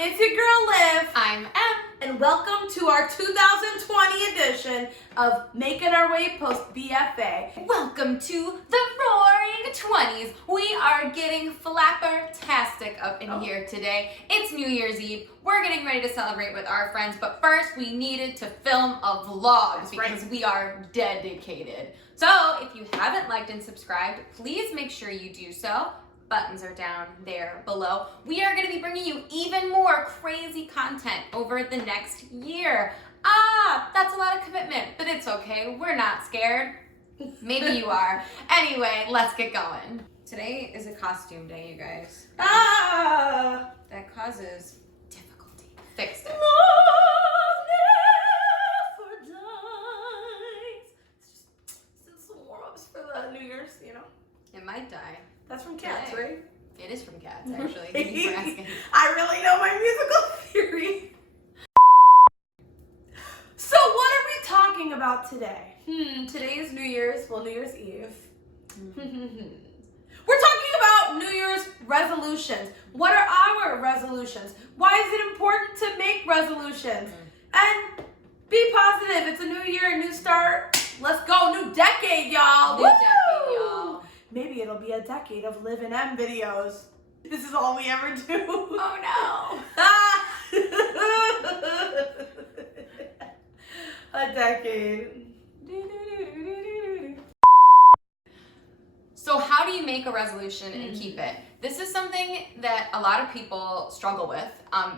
It's your girl Liv. I'm Em. And welcome to our 2020 edition of Making Our Way Post B.F.A. Welcome to the Roaring 20s. We are getting flapper-tastic up in here today. It's New Year's Eve. We're getting ready to celebrate with our friends, but first we needed to film a vlog because we are dedicated. So if you haven't liked and subscribed, please make sure you do so. Buttons are down there below. We are going to be bringing you even more crazy content over the next year. That's a lot of commitment, but it's okay. We're not scared. Maybe you are. Anyway, let's get going. Today is a costume day, you guys. That causes difficulty. Fixed it. Love never dies. It's just some warm-ups for the New Year's, you know. It might die. That's from Cats, right? It is from Cats, actually. Thank you for asking. I really know my musical theory. So what are we talking about today? Today is New Year's, New Year's Eve. We're talking about New Year's resolutions. What are our resolutions? Why is it important to make resolutions? And be positive. It's a new year, a new start. Let's go. New decade, y'all. New decade, y'all. Maybe it'll be a decade of Liv and M videos. This is all we ever do. Oh no. A decade. So how do you make a resolution and keep it? This is something that a lot of people struggle with.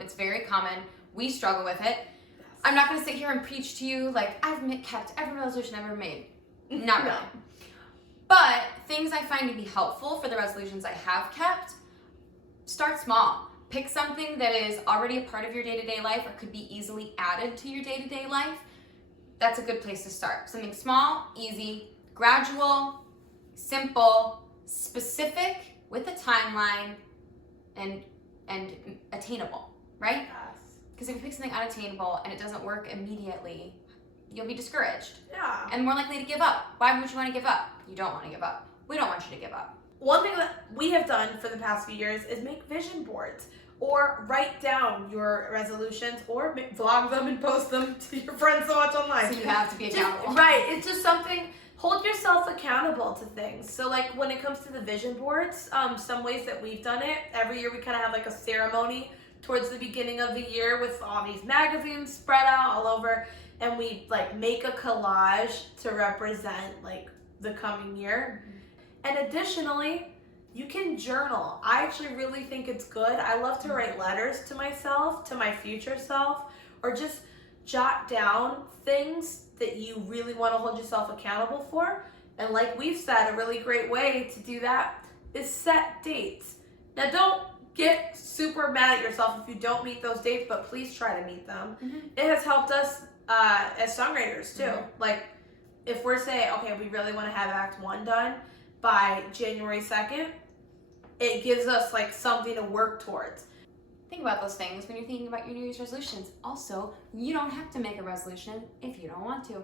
It's very common. We struggle with it. I'm not going to sit here and preach to you like I've kept every resolution I've ever made. Not really. But things I find to be helpful for the resolutions I have kept, start small. Pick something that is already a part of your day-to-day life or could be easily added to your day-to-day life. That's a good place to start. Something small, easy, gradual, simple, specific, with a timeline, and attainable, right? Yes. Because if you pick something unattainable and it doesn't work immediately, you'll be discouraged. Yeah. And more likely to give up. Why would you want to give up? You don't want to give up. We don't want you to give up. One thing that we have done for the past few years is make vision boards or write down your resolutions or vlog them and post them to your friends to watch online. So you have to be accountable. Right. It's just something, hold yourself accountable to things. So like when it comes to the vision boards, some ways that we've done it, every year we kind of have like a ceremony towards the beginning of the year with all these magazines spread out all over. And we like make a collage to represent like the coming year. And additionally, you can journal. I actually really think it's good. I love to write letters to myself, to my future self, or just jot down things that you really want to hold yourself accountable for. And like we've said, a really great way to do that is set dates. Now don't get super mad at yourself if you don't meet those dates, but please try to meet them. It has helped us as songwriters too. Like if we're saying, okay, we really want to have Act 1 done by January 2nd, it gives us like something to work towards. Think about those things when you're thinking about your New Year's resolutions. Also, you don't have to make a resolution if you don't want to.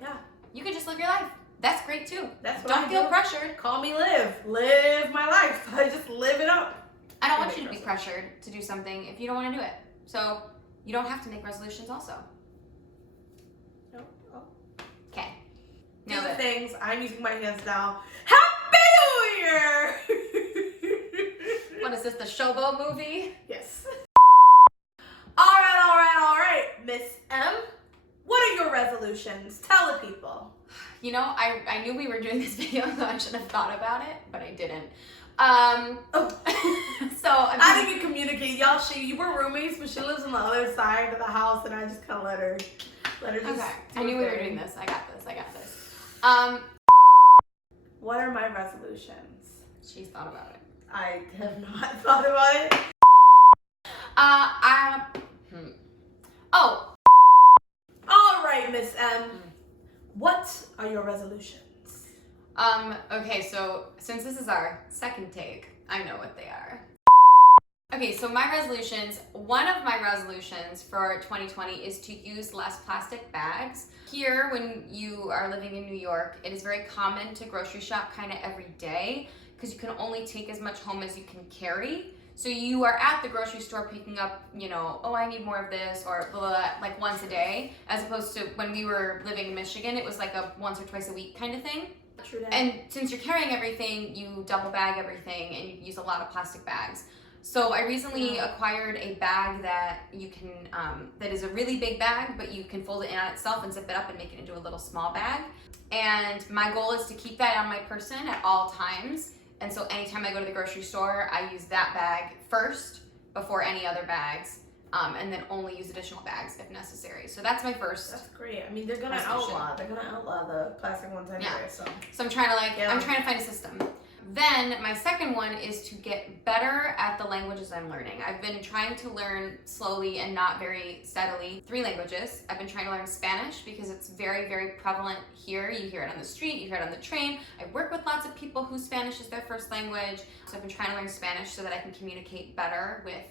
Yeah. You can just live your life. That's great too. That's what Don't I feel do. pressured. Call me Liv. Live my life. I just live it up. I don't want you to be pressured to do something if you don't want to do it. So you don't have to make resolutions also. No. Oh. Okay. Do Now the that things. I'm using my hands now. Happy New Year! what is this, the Showboat movie? Yes. All right, Miss M. What are your resolutions? Tell the people. You know, I knew we were doing this video, so I should have thought about it, but I didn't. So I didn't communicate. Y'all, you were roommates, but she lives on the other side of the house, and I just kind of let her just. Okay. I knew we were doing this. I got this. What are my resolutions? She's thought about it. I have not thought about it. Oh. All right, Miss M. What are your resolutions? Okay, so since this is our second take, I know what they are. Okay, so my resolutions, one of my resolutions for 2020 is to use less plastic bags. Here, when you are living in New York, it is very common to grocery shop kind of every day because you can only take as much home as you can carry. So you are at the grocery store picking up, oh, I need more of this, or blah, blah, blah, like once a day, as opposed to when we were living in Michigan, it was like a once or twice a week kind of thing. True that. And since you're carrying everything, you double bag everything and you use a lot of plastic bags. So I recently acquired a bag that you can, that is a really big bag, but you can fold it in on itself and zip it up and make it into a little small bag. And my goal is to keep that on my person at all times. And so anytime I go to the grocery store, I use that bag first before any other bags. And then only use additional bags if necessary. So that's my first. That's great. I mean, they're gonna outlaw the plastic ones anyway. Yeah. So I'm trying to I'm trying to find a system. Then my second one is to get better at the languages I'm learning. I've been trying to learn slowly and not very steadily 3 languages. I've been trying to learn Spanish because it's very, very prevalent here. You hear it on the street, you hear it on the train. I work with lots of people whose Spanish is their first language. So I've been trying to learn Spanish so that I can communicate better with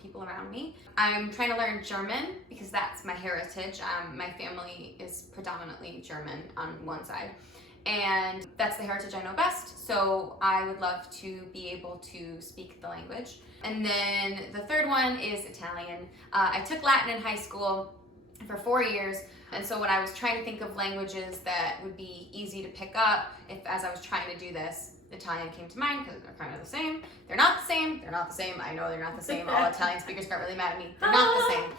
people around me. I'm trying to learn German because that's my heritage. My family is predominantly German on one side. And that's the heritage I know best, so I would love to be able to speak the language. And then the third one is Italian. I took Latin in high school for 4 years, and so when I was trying to think of languages that would be easy to pick up, as I was trying to do this, Italian came to mind because they're kind of the same. They're not the same. They're not the same. I know they're not the same. All Italian speakers got really mad at me. They're not the same,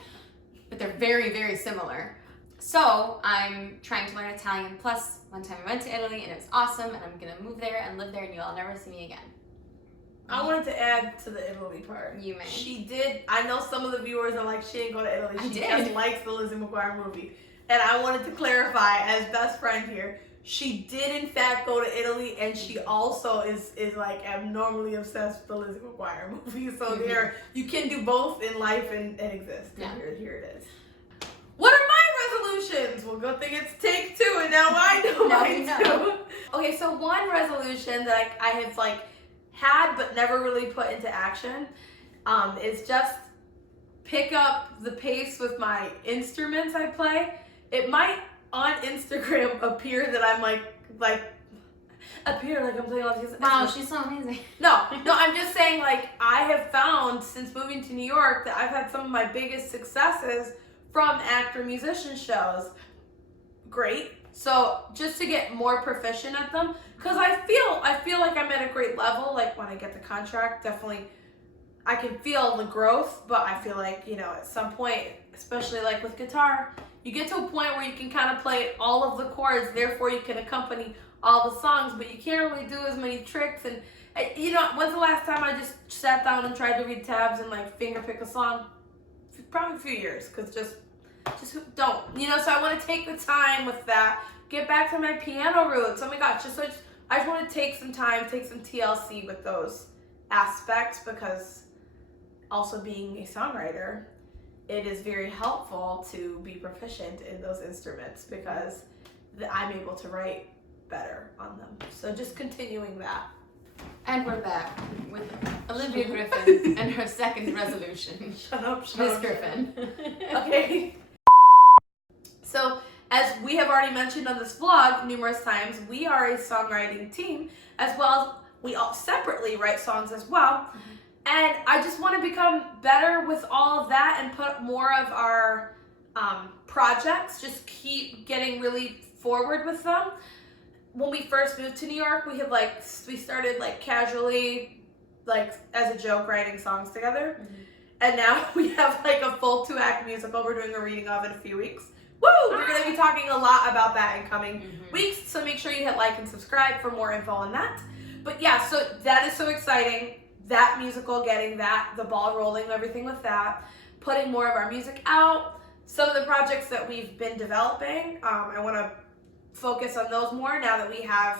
but they're very, very similar. So I'm trying to learn Italian. Plus, one time I went to Italy and it was awesome, and I'm gonna move there and live there, and you'll never see me again. I wanted to add to the Italy part. You may. She did. I know some of the viewers are like, she didn't go to Italy. She just likes the Lizzie McGuire movie. And I wanted to clarify, as best friend here, she did in fact go to Italy, and she also is like abnormally obsessed with the Lizzie McGuire movie. So there, you can do both in life and exist. Yeah. Here it is. What are my resolutions? Well, good thing it's take 2, and now I know mine too. Okay, so one resolution that I have had but never really put into action is just pick up the pace with my instruments I play. It might on Instagram appear that I'm like I'm playing all these. Wow, she's so amazing. No, I'm just saying I have found since moving to New York that I've had some of my biggest successes from actor-musician shows. Great. So just to get more proficient at them, because I feel like I'm at a great level. Like when I get the contract, definitely I can feel the growth, but I feel like, at some point, especially like with guitar, you get to a point where you can kind of play all of the chords, therefore you can accompany all the songs, but you can't really do as many tricks. And when's the last time I just sat down and tried to read tabs and finger pick a song? Probably a few years, because just don't, so I want to take the time with that, get back to my piano roots. Oh my gosh, I just want to take some time, take some TLC with those aspects, because also being a songwriter, it is very helpful to be proficient in those instruments, because I'm able to write better on them. So just continuing that. And we're back with Olivia Griffin and her second resolution. Shut up, Miss Griffin. Okay. So, as we have already mentioned on this vlog numerous times, we are a songwriting team, as well as we all separately write songs as well. And I just want to become better with all of that and put more of our projects, just keep getting really forward with them. When we first moved to New York, we started casually, as a joke, writing songs together. And now we have a full 2-act musical we're doing a reading of in a few weeks. Woo! We're going to be talking a lot about that in coming weeks, so make sure you hit like and subscribe for more info on that. But yeah, so that is so exciting. That musical, getting the ball rolling, everything with that, putting more of our music out. Some of the projects that we've been developing, I want to focus on those more now that we have,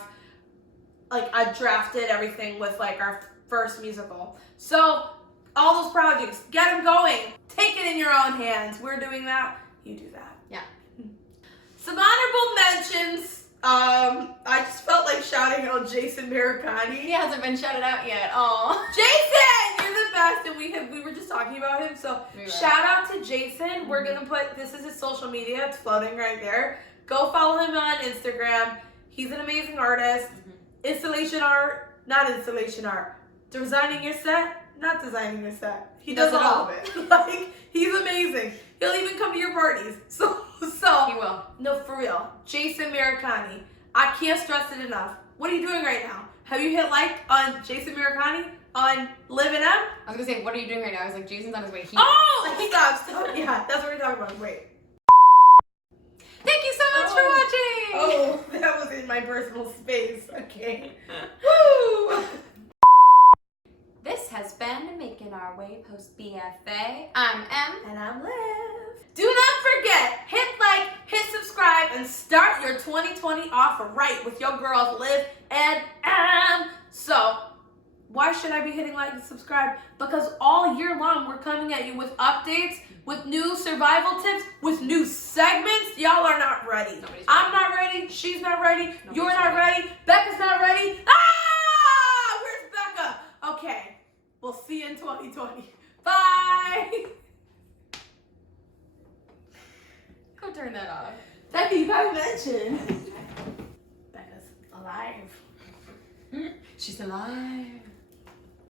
I drafted everything with our first musical. So all those projects, get them going. Take it in your own hands. We're doing that. You do that. Yeah. Some honorable mentions. I just felt like shouting out Jason Maricani. He hasn't been shouted out yet. Oh, Jason, you're the best, and we were just talking about him. So shout out to Jason. We're gonna put this is his social media. It's floating right there. Go follow him on Instagram. He's an amazing artist. Installation art, not installation art. Designing your set, not designing the set. He does all of it. Like, he's amazing. He'll even come to your parties. So He will. no, for real. Jason Maricani. I can't stress it enough. What are you doing right now? Have you hit like on Jason Maricani on Live and M? I was gonna say, what are you doing right now? I was like, Jason's on his way here. Oh, stop. Yeah, that's what we're talking about. Wait. Thank you so much for watching. Oh, that was in my personal space. Okay. Woo! This has been Making Our Way post B.F.A. I'm M. And I'm Liv. Do not forget, hit like, hit subscribe, and start your 2020 off right with your girls Liv and M. So, why should I be hitting like and subscribe? Because all year long we're coming at you with updates, with new survival tips, with new segments. Y'all are not ready. I'm not ready. She's not ready. You're not ready. Becca's not ready. Ah! Where's Becca? Okay. We'll see you in 2020. Bye. Go turn that off. Becca, you gotta mention. Becca's alive. She's alive.